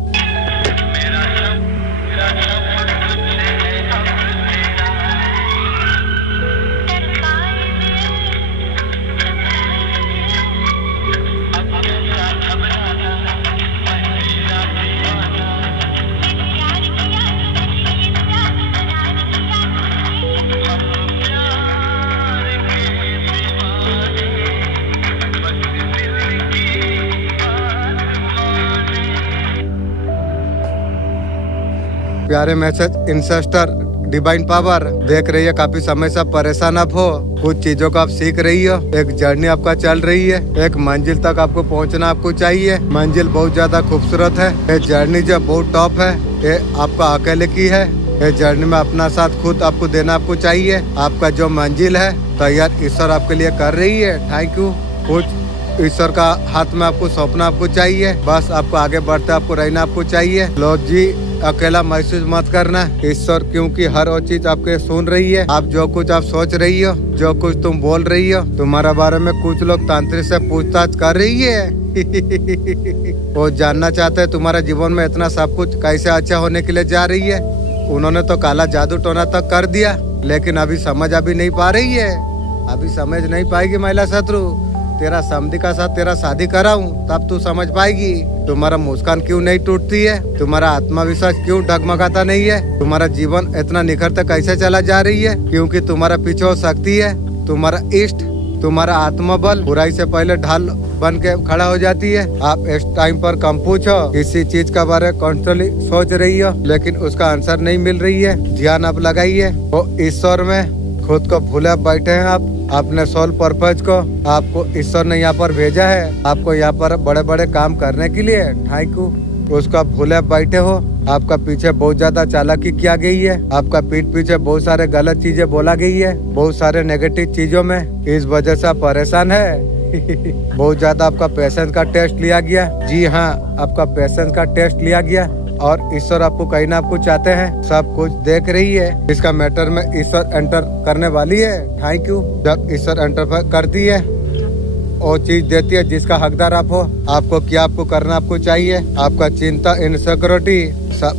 प्यारे मैसेज इंसेस्टर डिवाइन पावर देख रही है, काफी समय से परेशान आप हो, कुछ चीजों को आप सीख रही हो, एक जर्नी आपका चल रही है, एक मंजिल तक आपको पहुंचना आपको चाहिए। मंजिल बहुत ज्यादा खूबसूरत है, ये जर्नी जो बहुत टॉप है, ये आपका अकेले की है। ये जर्नी में अपना साथ खुद आपको देना आपको चाहिए। आपका जो मंजिल है तैयार ईश्वर आपके लिए कर रही है। Thank you. कुछ ईश्वर का हाथ में आपको सौंपना आपको चाहिए, बस आपको आगे बढ़ते आपको रहना आपको चाहिए। लोग जी अकेला महसूस मत करना, ईश्वर क्योंकि हर वो चीज आपके सुन रही है। आप जो कुछ आप सोच रही हो, जो कुछ तुम बोल रही हो, तुम्हारा बारे में कुछ लोग तांत्रिक से पूछताछ कर रही है। वो जानना चाहते हैं तुम्हारा जीवन में इतना सब कुछ कैसे अच्छा होने के लिए जा रही है। उन्होंने तो काला जादू टोना तक कर दिया, लेकिन अभी समझ अभी नहीं पा रही है। अभी समझ नहीं पाएगी महिला शत्रु। तेरा समधी का साथ तेरा शादी कराऊं तब तू समझ पाएगी तुम्हारा मुस्कान क्यों नहीं टूटती है, तुम्हारा आत्मविश्वास क्यों डगमगाता नहीं है, तुम्हारा जीवन इतना निखरता कैसे चला जा रही है। क्योंकि तुम्हारा पीछे हो सकती है, तुम्हारा इष्ट, तुम्हारा आत्मबल बुराई से पहले ढाल बन के खड़ा हो जाती है। आप इस टाइम पर कंफ्यूज हो, किसी चीज का बारे में कॉन्स्टेंटली सोच रही हो, लेकिन उसका आंसर नहीं मिल रही है। ध्यान आप लगाइए, वो ईश्वर में खुद को भूले बैठे हैं आप अपने सोल पर्पज को। आपको ईश्वर ने यहाँ पर भेजा है, आपको यहाँ पर बड़े बड़े काम करने के लिए। Thank you. उसको आप भूले बैठे हो। आपका पीछे बहुत ज्यादा चालाकी किया गई है, आपका पीठ पीछे बहुत सारे गलत चीजें बोला गई है, बहुत सारे नेगेटिव चीजों में। इस वजह से आप परेशान है। बहुत ज्यादा आपका पेशेंस का टेस्ट लिया गया। जी हाँ, आपका पेशेंस का टेस्ट लिया गया और ईश्वर आपको कहीं ना आपको चाहते हैं, सब कुछ देख रही है। इसका मैटर में ईश्वर एंटर करने वाली है। Thank you. जब ईश्वर एंटर करती है, वो चीज देती है जिसका हकदार आप हो। आपको क्या आपको करना आपको चाहिए। आपका चिंता, इनसिक्योरिटी,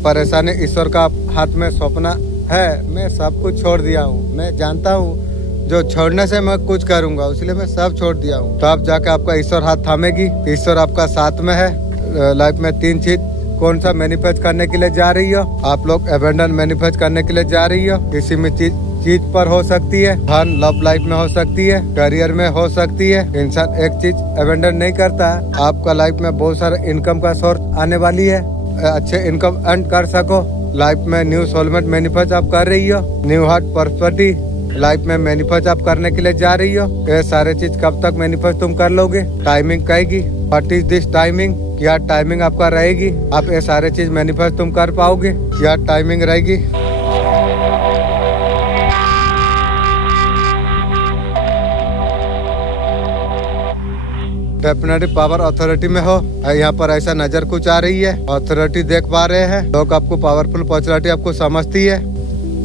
परेशानी ईश्वर का हाथ में सौंपना है। मैं सब कुछ छोड़ दिया हूँ, मैं जानता हूँ जो छोड़ने से मैं कुछ करूँगा, इसलिए मैं सब छोड़ दिया हूँ। तो अब जाके आपका ईश्वर हाथ थामेगी। ईश्वर आपका साथ में है। लाइफ में 3 चीज कौन सा मैनिफेस्ट करने के लिए जा रही हो। आप लोग एबेंडन मैनिफेस्ट करने के लिए जा रही हो। किसी में चीज पर हो सकती है, धन लव लाइफ में हो सकती है, करियर में हो सकती है। इंसान एक चीज एबेंडन नहीं करता। आपका लाइफ में बहुत सारे इनकम का सोर्स आने वाली है, अच्छे इनकम अर्न कर सको। लाइफ में न्यू सोलमेट मैनिफेस्ट आप कर रही हो। न्यू हार्ट प्रॉस्पेरिटी लाइफ में मैनिफेस्ट आप करने के लिए जा रही हो। ये सारे चीज कब तक मैनिफेस्ट तुम कर लोगे। टाइमिंग कहेगी, व्हाट इज दिस टाइमिंग, क्या टाइमिंग आपका रहेगी। आप ये सारे चीज मैनिफेस्ट तुम कर पाओगे, क्या टाइमिंग रहेगी। डेफिनेटली पावर अथॉरिटी में हो। यहाँ पर ऐसा नजर कुछ आ रही है, अथॉरिटी देख पा रहे हैं लोग, आपको पावरफुल पर्सनालिटी आपको समझती है।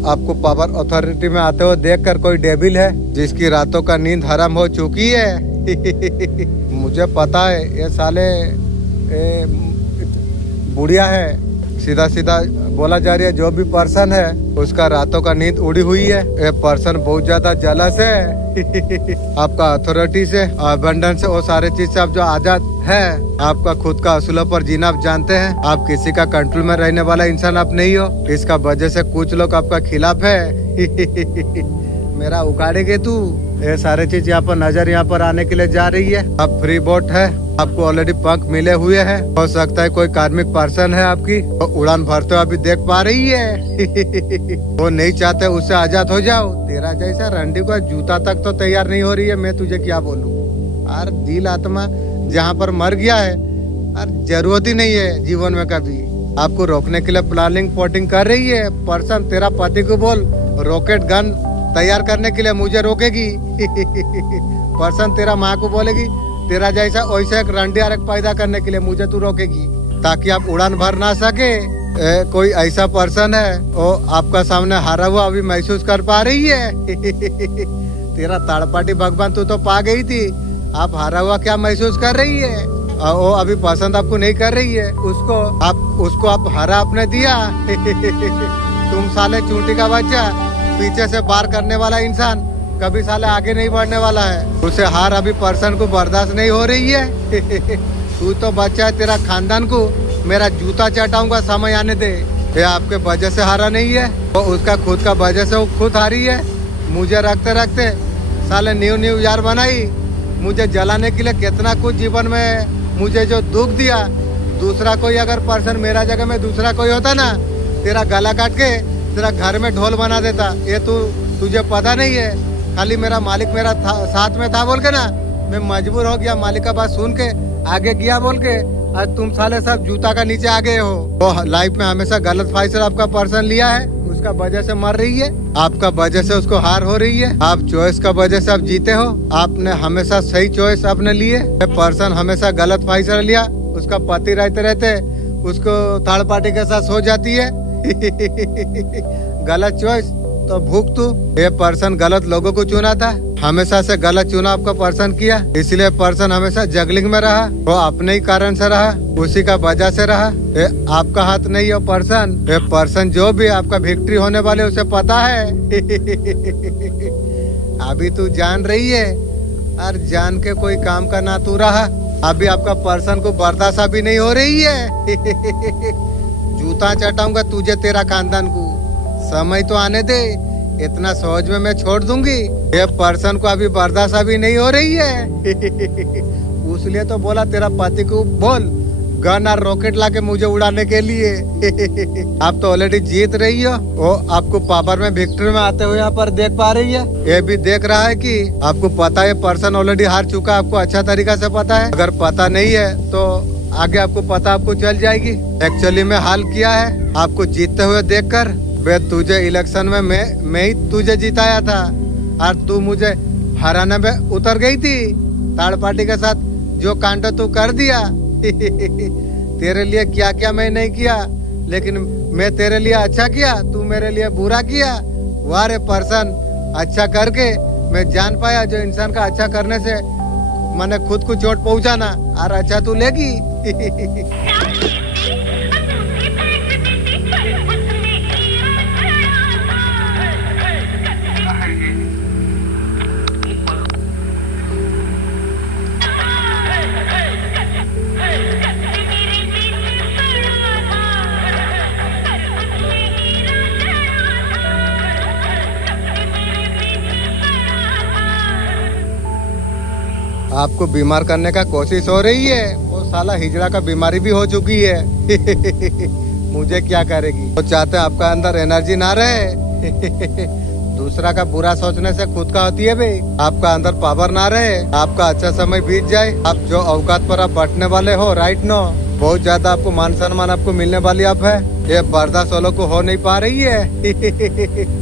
आपको पावर अथॉरिटी में आते हुए देखकर कोई डेविल है जिसकी रातों का नींद हराम हो चुकी है। मुझे पता है ये साले बुढ़िया है। सीधा सीधा बोला जा रही है, जो भी पर्सन है उसका रातों का नींद उड़ी हुई है। ये पर्सन बहुत ज्यादा जलस है। आपका अथॉरिटी से, अबंडेंस से, वो सारे चीज से आप जो आजाद है। आपका खुद का असूलों पर जीना आप जानते हैं। आप किसी का कंट्रोल में रहने वाला इंसान आप नहीं हो। इसका वजह से कुछ लोग आपका खिलाफ है। मेरा उखाड़ेगे तू। ये सारे चीज यहाँ पर नजर यहाँ पर आने के लिए जा रही है। आप फ्री बोट है, आपको ऑलरेडी पंख मिले हुए हैं। हो सकता है कोई कार्मिक पर्सन है आपकी, तो उड़ान भरते हुए अभी देख पा रही है। वो नहीं चाहते उससे आजाद हो जाओ। तेरा जैसा रंडी का जूता तक तो तैयार नहीं हो रही है, मैं तुझे क्या बोलूं। यार दिल आत्मा जहाँ पर मर गया है, यार जरूरत ही नहीं है जीवन में कभी। आपको रोकने के लिए प्लानिंग पोटिंग कर रही है। पर्सन तेरा पति को बोल रॉकेट गन तैयार करने के लिए मुझे रोकेगी। पर्सन तेरा माँ को बोलेगी तेरा जैसा वैसा एक रंडिया पैदा करने के लिए मुझे तू रोकेगी, ताकि आप उड़ान भर ना सके। कोई ऐसा पर्सन है वो आपका सामने हारा हुआ अभी महसूस कर पा रही है। तेरा ताड़पाटी भगवान तू तो पा गई थी, आप हारा हुआ क्या महसूस कर रही है? वो अभी पसंद आपको नहीं कर रही है, उसको आप हरा आपने दिया। तुम साले चूंटी का बच्चा, पीछे से पार करने वाला इंसान कभी साले आगे नहीं बढ़ने वाला है। उसे हार अभी पर्सन को बर्दाश्त नहीं हो रही है। तू तो बच्चा है, तेरा खानदान को मेरा जूता चटाऊंगा, समय आने दे। ये आपके वजह से हारा नहीं है, वो उसका खुद का वजह से वो खुद हारी है। मुझे रखते रखते साले न्यू यार बनाई, मुझे जलाने के लिए कितना कुछ जीवन में मुझे जो दुख दिया। दूसरा कोई अगर पर्सन मेरा जगह में दूसरा कोई होता ना, तेरा गला काट के तेरा घर में ढोल बना देता। ये तुझे पता नहीं है, खाली मेरा मालिक मेरा साथ में था बोल के ना मैं मजबूर हो गया, मालिक का बात सुन के आगे गया बोल के। आज तुम साले सब जूता का नीचे आ गए हो। वो लाइफ में हमेशा गलत फैसला आपका पर्सन लिया है, उसका वजह से मर रही है, आपका वजह से उसको हार हो रही है। आप चॉइस का वजह से आप जीते हो, आपने हमेशा सही चॉइस आपने लिए। पर्सन हमेशा गलत फैसला लिया, उसका पति रहते रहते उसको थर्ड पार्टी के साथ सो जाती है। गलत चॉइस तो भूख तू। ये पर्सन गलत लोगों को चुना था, हमेशा से गलत चुनाव का पर्सन किया, इसलिए पर्सन हमेशा जगलिंग में रहा। वो अपने ही कारण से रहा, उसी का वजह से रहा। ये आपका हाथ नहीं है पर्सन। ये पर्सन जो भी आपका विक्ट्री होने वाले उसे पता है। अभी तू जान रही है, और जान के कोई काम का ना तू रहा। अभी आपका पर्सन को बर्दाश्त भी नहीं हो रही है। जूता चटाऊंगा तुझे, तेरा खानदान को। समय तो आने दे, इतना सहज में मैं छोड़ दूंगी। ये पर्सन को अभी बर्दाश्त भी नहीं हो रही है। इसलिए तो बोला तेरा पति को बोल गन और रॉकेट लाके मुझे उड़ाने के लिए। आप तो ऑलरेडी जीत रही हो, वो आपको पावर में विक्ट्री में आते हुए यहाँ पर देख पा रही है। ये भी देख रहा है कि आपको पता है पर्सन ऑलरेडी हार चुका है, आपको अच्छा तरीका से पता है। अगर पता नहीं है तो आगे आपको पता आपको चल जाएगी। एक्चुअली में हाल किया है आपको जीतते हुए देखकर। वे तुझे इलेक्शन में मैं ही तुझे जिताया था, और तू मुझे हराने में उतर गई थी। थर्ड पार्टी के साथ जो कांड तू कर दिया। तेरे लिए क्या क्या मैं नहीं किया, लेकिन मैं तेरे लिए अच्छा किया, तू मेरे लिए बुरा किया। वाह रे पर्सन, अच्छा करके मैं जान पाया जो इंसान का अच्छा करने से मैंने खुद को चोट पहुंचाना, और अच्छा तू लेगी। आपको बीमार करने का कोशिश हो रही है, वो साला हिजड़ा का बीमारी भी हो चुकी है। मुझे क्या करेगी? वो चाहते आपका अंदर एनर्जी ना रहे। दूसरा का बुरा सोचने से खुद का होती है भाई। आपका अंदर पावर ना रहे, आपका अच्छा समय बीत जाए। आप जो औकात पर आप बैठने वाले हो राइट नो, बहुत ज्यादा आपको मान सम्मान आपको मिलने वाली आप है, ये बर्दाश्त वालों को हो नहीं पा रही है।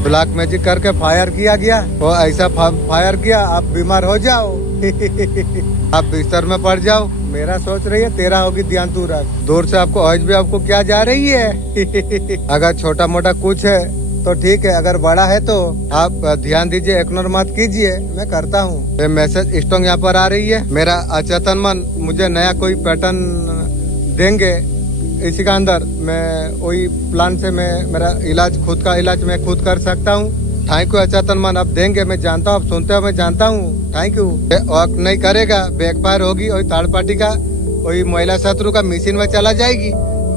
ब्लैक मैजिक करके फायर किया गया, वो ऐसा फायर किया आप बीमार हो जाओ। आप बिस्तर में पड़ जाओ। मेरा सोच रही है तेरा होगी, ध्यान तू रख। दूर से आपको आज भी आपको क्या जा रही है। अगर छोटा मोटा कुछ है तो ठीक है, अगर बड़ा है तो आप ध्यान दीजिए, इग्नोर मत कीजिए। मैं करता हूँ। ये मैसेज स्ट्रॉन्ग यहाँ पर आ रही है। मेरा अचेतन मन मुझे नया कोई पैटर्न देंगे, इसी का अंदर मैं वही प्लान से मैं मेरा इलाज खुद का इलाज मैं खुद कर सकता हूँ। थैंक यू अचेतन मन, अब देंगे। मैं जानता हूँ, आप सुनते हो, मैं जानता हूँ। Thank you. वर्क नहीं करेगा, बैकफायर होगी, और थर्ड पार्टी का वही महिला शत्रु का मिशन में चला जाएगी।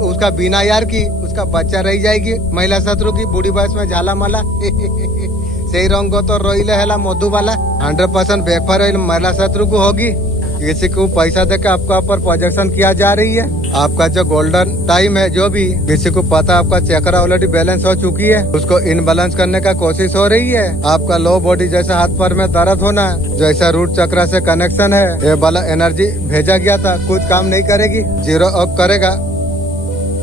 उसका बिना यार की उसका बच्चा रह जाएगी। महिला शत्रु की बूढ़ी बयस में झाला माला। सही रंग तो रोइले हेला मधु वाला 100% बैकफायर महिला शत्रु को होगी। किसी को पैसा देकर आपका ऊपर प्रोजेक्शन किया जा रही है। आपका जो गोल्डन टाइम है, जो भी किसी को पता, आपका चक्र ऑलरेडी बैलेंस हो चुकी है, उसको इनबैलेंस करने का कोशिश हो रही है। आपका लो बॉडी जैसा हाथ पैर में दर्द होना, जैसा रूट चक्र से कनेक्शन है, ये वाला एनर्जी भेजा गया था, कुछ काम नहीं करेगी, जीरो अप करेगा।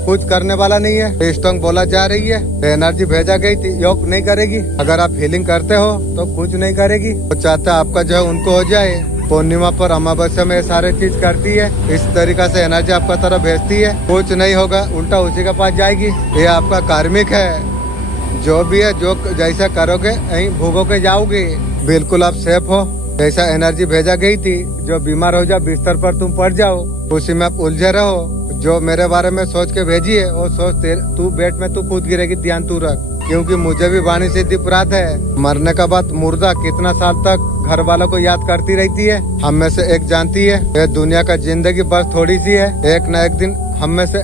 कुछ करने वाला नहीं है। स्ट्रॉन्ग बोला जा रही है, एनर्जी भेजा गई थी, योग नहीं करेगी। अगर आप हीलिंग करते हो तो कुछ नहीं करेगी। वो चाहता है आपका जो है उनको हो जाए। पूर्णिमा पर अमावस्या में ये सारे चीज करती है। इस तरीका से एनर्जी आपका तरफ भेजती है। कुछ नहीं होगा, उल्टा उसी के पास जाएगी। ये आपका कार्मिक है। जो भी है, जो जैसा करोगे यही भोगोगे जाओगे। बिल्कुल आप सेफ हो। जैसा एनर्जी भेजा गई थी, जो बीमार हो जाओ बिस्तर पर तुम पड़ जाओ, उसी में आप उलझे रहो। जो मेरे बारे में सोच के भेजी है वो सोच तू बेड में तू खुद गिरेगी, ध्यान तू रख। क्योंकि मुझे भी वाणी सिद्धि प्राप्त है। मरने का बाद मुर्दा कितना साल तक घर वालों को याद करती रहती है। हम में से एक जानती है ये दुनिया का जिंदगी बस थोड़ी सी है। एक न एक दिन हम में से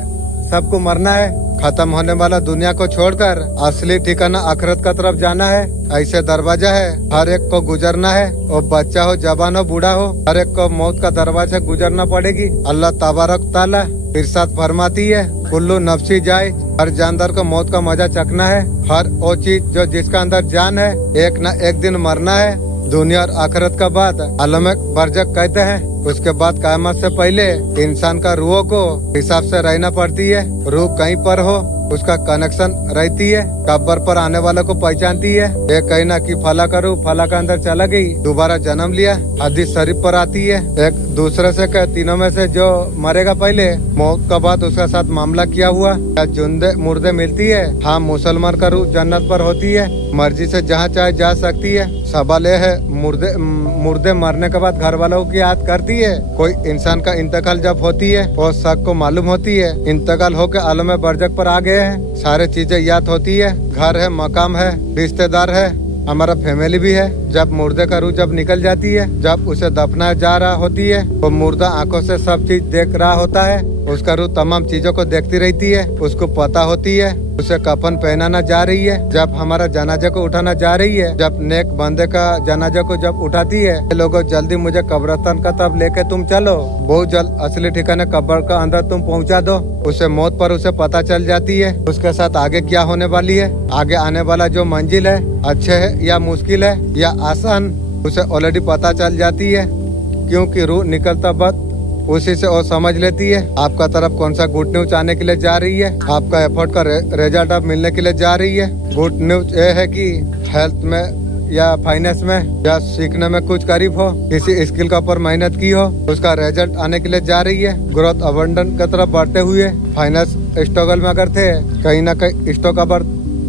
सबको मरना है। खत्म होने वाला दुनिया को छोड़कर असली ठिकाना आखिरत का तरफ जाना है। ऐसे दरवाजा है, हर एक को गुजरना है। वो बच्चा हो, जवान हो, बूढ़ा हो, हर एक को मौत का दरवाजा गुजरना पड़ेगी। अल्लाह तबारक ताला इरशाद फरमाती है, कुल्लू नफ्सी जाए। हर जानदार को मौत का मजा चखना है। हर वो चीज जो जिसका अंदर जान है, एक न एक दिन मरना है। दुनिया और आखिरत का बात आलम बरजक कहते हैं। उसके बाद क़यामत से पहले इंसान का रूह को हिसाब से रहना पड़ती है। रूह कहीं पर हो उसका कनेक्शन रहती है। कब्र पर आने वाले को पहचानती है। ये कहना कि फला का रूह फला का अंदर चला गई, दोबारा जन्म लिया। हदीस शरीफ पर आती है, एक दूसरे से कह तीनों में से जो मरेगा पहले, मौत का बाद उसके साथ मामला किया हुआ या जिंदे मुर्दे मिलती है। हाँ, मुसलमान का रूह जन्नत पर होती है, मर्जी से जहाँ चाहे जा सकती है। सवाल यह है, मुर्दे मरने के बाद घर वालों की याद करती है। कोई इंसान का इंतकाल जब होती है वो सब को मालूम होती है। इंतकाल होकर आलम बरज़ख पर आ गए हैं, सारे चीजें याद होती है। घर है, मकाम है, रिश्तेदार है, हमारा फैमिली भी है। जब मुर्दे का रूह जब निकल जाती है, जब उसे दफनाया जा रहा होती है, वो मुर्दा आंखों से सब चीज देख रहा होता है। उसका रूह तमाम चीजों को देखती रहती है। उसको पता होती है उसे कफन पहनाना जा रही है, जब हमारा जनाजा को उठाना जा रही है, जब नेक बंदे का जनाजा को जब उठाती है। लोगों जल्दी मुझे कब्रिस्तान का तरफ लेके तुम चलो, बहुत जल्द असली ठिकाने कब्र का अंदर तुम पहुंचा दो। उसे मौत पर उसे पता चल जाती है उसके साथ आगे क्या होने वाली है। आगे आने वाला जो मंजिल है, अच्छे है या मुश्किल है या आसान, उसे ऑलरेडी पता चल जाती है। क्योंकि रूह निकलता वक्त उसी से वो समझ लेती है आपका तरफ कौन सा गुड न्यूज आने के लिए जा रही है, आपका एफर्ट का रिजल्ट अब मिलने के लिए जा रही है। गुड न्यूज ये है कि हेल्थ में या फाइनेंस में या सीखने में कुछ करीब हो, किसी स्किल का ऊपर मेहनत की हो, उसका रिजल्ट आने के लिए जा रही है। ग्रोथ अबंडेंस की तरफ बढ़ते हुए, फाइनेंस स्ट्रगल में अगर थे, कहीं ना कहीं स्टॉक अबर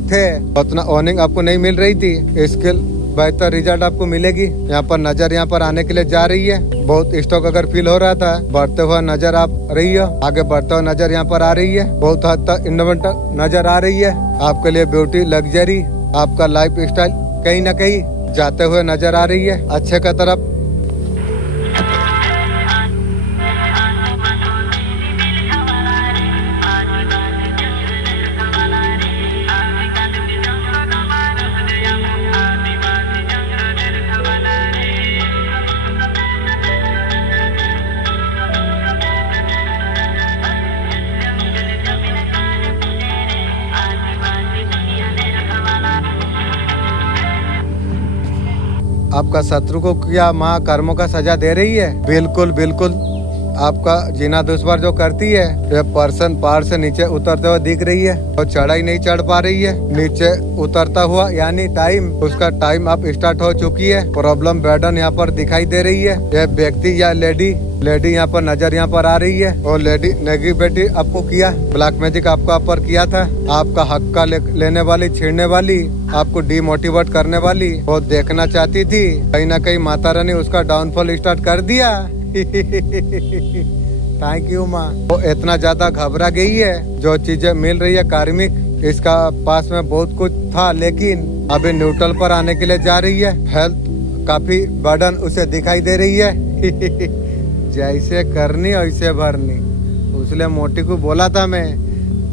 थे, उतना अर्निंग आपको नहीं मिल रही थी, स्किल बेहतर रिजल्ट आपको मिलेगी। यहाँ पर नजर यहाँ पर आने के लिए जा रही है। बहुत स्टॉक अगर फील हो रहा था, बढ़ते हुआ नजर आप रही हो, आगे बढ़ते हुआ नजर यहाँ पर आ रही है। बहुत हद तक इन्वेंटर नजर आ रही है। आपके लिए ब्यूटी, लग्जरी, आपका लाइफ स्टाइल कहीं ना कहीं जाते हुए नजर आ रही है, अच्छे का तरफ। आपका शत्रु को क्या माँ कर्मों का सजा दे रही है? बिल्कुल बिल्कुल। आपका जीना दुश्वार जो करती है, ये पर्सन पहाड़ से नीचे उतरते हुए दिख रही है और चढ़ाई नहीं चढ़ पा रही है। नीचे उतरता हुआ यानी टाइम, उसका टाइम अब स्टार्ट हो चुकी है। प्रॉब्लम बर्डन यहाँ पर दिखाई दे रही है। ये व्यक्ति या लेडी यहाँ पर नजर यहाँ पर आ रही है। और लेडी नेगेटिविटी आपको किया, ब्लैक मैजिक आपका ऊपर किया था, आपका हक का लेने वाली, छीनने वाली, आपको डिमोटिवेट करने वाली, वो देखना चाहती थी। कहीं ना कहीं माता रानी उसका डाउनफॉल स्टार्ट कर दिया। थैंक यू माँ। वो इतना ज्यादा घबरा गई है, जो चीजें मिल रही है कार्मिक, इसका पास में बहुत कुछ था लेकिन अभी न्यूट्रल पर आने के लिए जा रही है। हेल्थ काफी बर्डन उसे दिखाई दे रही है। जैसे करनी वैसे भरनी। उसने मोटी को बोला था मैं,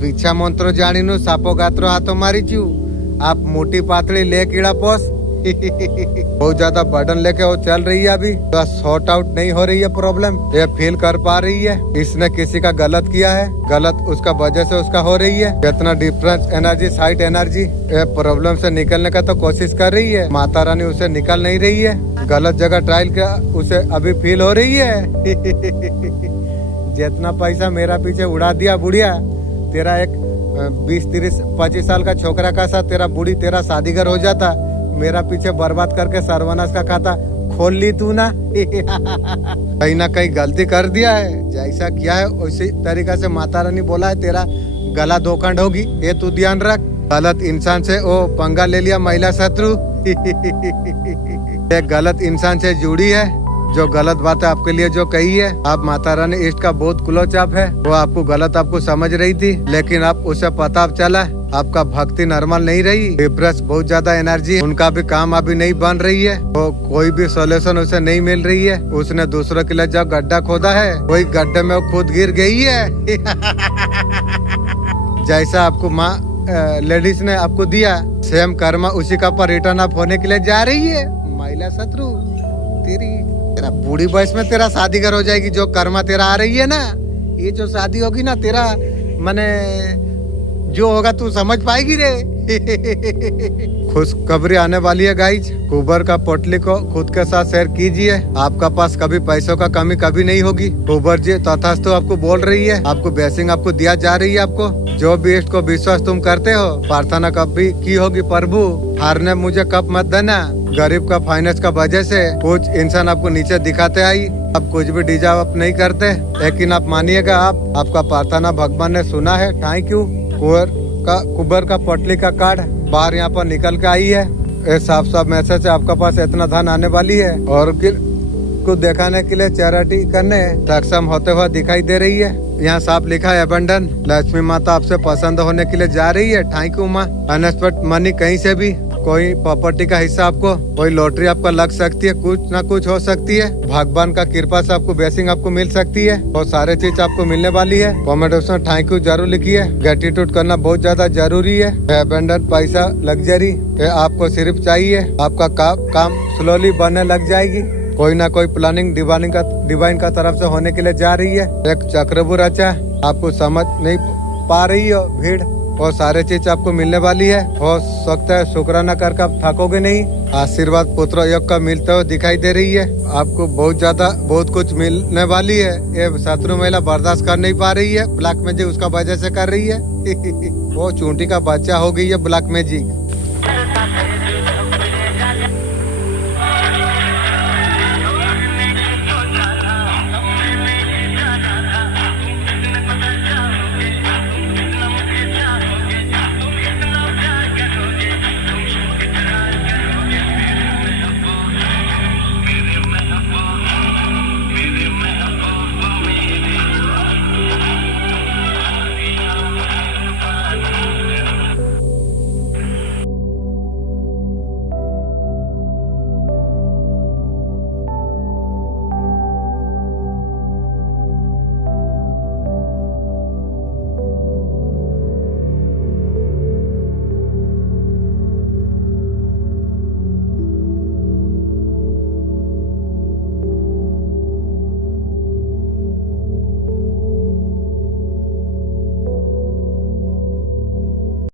पीछा मंत्र जानी नु सापो गात्रो हाथों मारी चू, आप मोटी पातली ले कीड़ा पोस। बहुत ज्यादा बर्डन लेके वो चल रही है। अभी तो सॉर्ट आउट नहीं हो रही है प्रॉब्लम, ये फील कर पा रही है इसने किसी का गलत किया है, गलत उसका वजह से उसका हो रही है। कितना डिफरेंस एनर्जी, साइट एनर्जी, ये प्रॉब्लम से निकलने का तो कोशिश कर रही है। माता रानी उसे निकल नहीं रही है, गलत जगह ट्रायल का उसे अभी फील हो रही है। जितना पैसा मेरा पीछे उड़ा दिया बुढ़िया, तेरा एक 20-30-25 साल का छोकरा का साथ तेरा बूढ़ी तेरा शादीगर हो जाता, मेरा पीछे बर्बाद करके सर्वनाश का खाता खोल ली तू ना। कहीं ना कहीं गलती कर दिया है, जैसा किया है उसी तरीका से माता रानी बोला है तेरा गला 2 खंड होगी, ये तू ध्यान रख। गलत इंसान से ओ पंगा ले लिया महिला शत्रु। एक गलत इंसान से जुड़ी है, जो गलत बात है आपके लिए जो कही है। आप माता रानी इष्ट का बहुत क्लोज आप है, वो आपको गलत आपको समझ रही थी, लेकिन आप उसे पता चला आपका भक्ति नॉर्मल नहीं रही, डिप्रेस बहुत ज्यादा एनर्जी है, उनका भी काम अभी नहीं बन रही है, तो कोई भी सॉल्यूशन उसे नहीं मिल रही है। उसने दूसरों के लिए जब गड्ढा खोदा है वही गड्ढे में वो खुद गिर गई है। जैसा आपको माँ लेडीज ने आपको दिया, सेम कर्मा उसी का पर रिटर्न अप होने के लिए जा रही है। महिला शत्रु तेरा बूढ़ी वयस में तेरा शादीगर हो जाएगी। जो कर्मा तेरा आ रही है ना, ये जो शादी होगी ना तेरा, माने जो होगा तू समझ पाएगी रे। खुशखबरी आने वाली है गाइज, कुबर का पोटली को खुद के साथ शेयर कीजिए, आपका पास कभी पैसों का कमी कभी नहीं होगी। कुबर जी तथास्तु आपको बोल रही है, आपको ब्लेसिंग आपको दिया जा रही है। आपको जो भी इष्ट को विश्वास तुम करते हो, प्रार्थना कभी की होगी प्रभु हारने मुझे कब मत देना। गरीब का फाइनेंस का वजह से कुछ इंसान आपको नीचे दिखाते आई, आप कुछ भी डिजर्व आप नहीं करते, लेकिन आप मानिएगा आपका प्रार्थना भगवान ने सुना है। Thank you. कुबर का पोटली का कार्ड बाहर यहाँ पर निकल के आई है। ये साफ साफ मैसेज है, आपका पास इतना धन आने वाली है और को दिखाने के लिए चैरिटी करने सक्षम होते हुए दिखाई दे रही है। यहाँ साफ लिखा है अबंडन, लक्ष्मी माता आपसे पसंद होने के लिए जा रही है। थैंक यू माँ। अनएक्सपेक्टेड मनी कहीं से भी, कोई प्रॉपर्टी का हिस्सा आपको, कोई लॉटरी आपका लग सकती है, कुछ ना कुछ हो सकती है। भगवान का कृपा से आपको ब्लेसिंग आपको मिल सकती है, बहुत सारे चीज आपको मिलने वाली है। कमेंट बॉक्स में थैंक यू जरूर लिखिए। ग्रेटिट्यूड करना बहुत ज्यादा जरूरी है। अबंडन पैसा लग्जरी आपको सिर्फ चाहिए, आपका काम स्लोली बनने लग जाएगी। कोई ना कोई प्लानिंग डिवाइन का तरफ से होने के लिए जा रही है। एक चक्रव्यूह रचा, आपको समझ नहीं पा रही हो भीड़, और सारे चीज आपको मिलने वाली है। हो सकता है शुक्राना करके आप थकोगे नहीं। आशीर्वाद पुत्र योग का मिलते हुए दिखाई दे रही है। आपको बहुत कुछ मिलने वाली है। ये शत्रु महिला बर्दाश्त कर नहीं पा रही है, ब्लैक मैजिक उसका वजह से कर रही है। वो चूंटी का बच्चा हो गई है ब्लैक मैजिक।